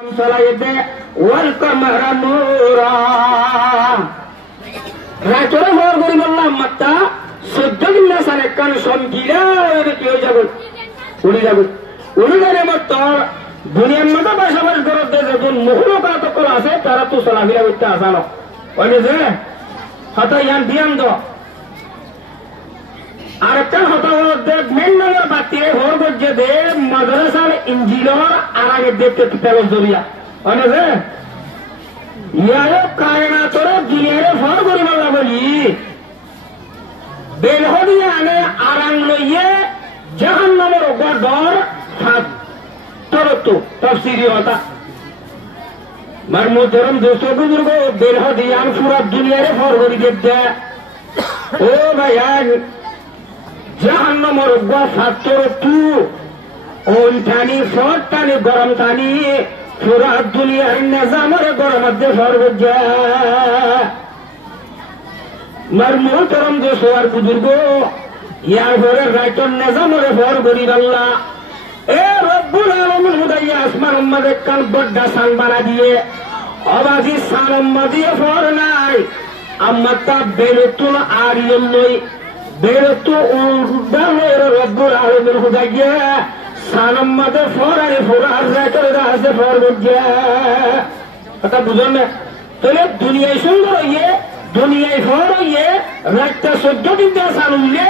صليت والقمر نورا রাতরে ভর করি বললাম মাত্তা 14 দিন সারে কান সমকিলা কি হয়ে যাবে উড়ি গেলে মত দুনিয়ার মতো বাসাবাস করতে যখন মুখলোকা তকল আছে তারা তো চলাফেরা করতে আসানো ওই যে হতা ইয়ান দিয়ান দ আর একটা হতা দেখ মেন নম্বর বাতিয়ে ভর করছে দে মাদ্রাসার ইঞ্জিনিয়ার আর আগে দেখতে তেল জরিয়া ওই যে ইয়ারে কায়নাতরে দুনিয়ারে ভর করি বললা বলি বেলহদিয়া আনে আরাম লইয়ে জাহান্নামের গড় সাত তরতো তফসিরি হতা মার মোহতরম দোস্ত বুজুর্গ বেলহদিয়ান পুরা দুনিয়ারে ভর করি দে ও ভাইয়া জাহান্নামের গড় সাত তরতো ওই টানি ফট টানি গরম টানি পুরা দুনিয়ার নিজামের গড়ের মধ্যে ভর করছে মার মোহতরম দোস্ত আর বুজুর্গ ইয়ার ঘরে রাইটর নিজামের ভর করি বাল্লা এ রব্বুল আলামিন হুদাইয়া আসমান উম্মাদের কান বড্ডা সান বানা দিয়ে অবাজি সান উম্মা দিয়ে ভর নাই আমার তা বেরতুল আরিয়ন নই বেরতু উদানের রব্বুল আলামিন হুদাইয়া সান উম্মাদের ভর আর ফুরার রাইটর আছে ভর করছে কথা বুঝলেন না তাহলে দুনিয়ায় সুন্দর হইয়ে দুনিয়ায় ভর হইয়ে রাতটা 14 দিন সান উঠলে